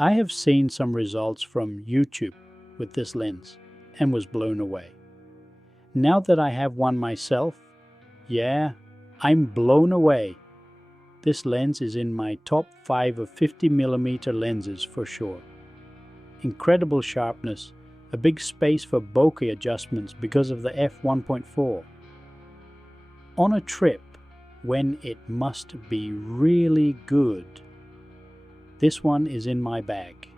I have seen some results from YouTube with this lens and was blown away. Now that I have one myself, yeah, I'm blown away. This lens is in my top 5 of 50mm lenses for sure. Incredible sharpness, a big space for bokeh adjustments because of the f1.4. On a trip, when it must be really good, this one is in my bag.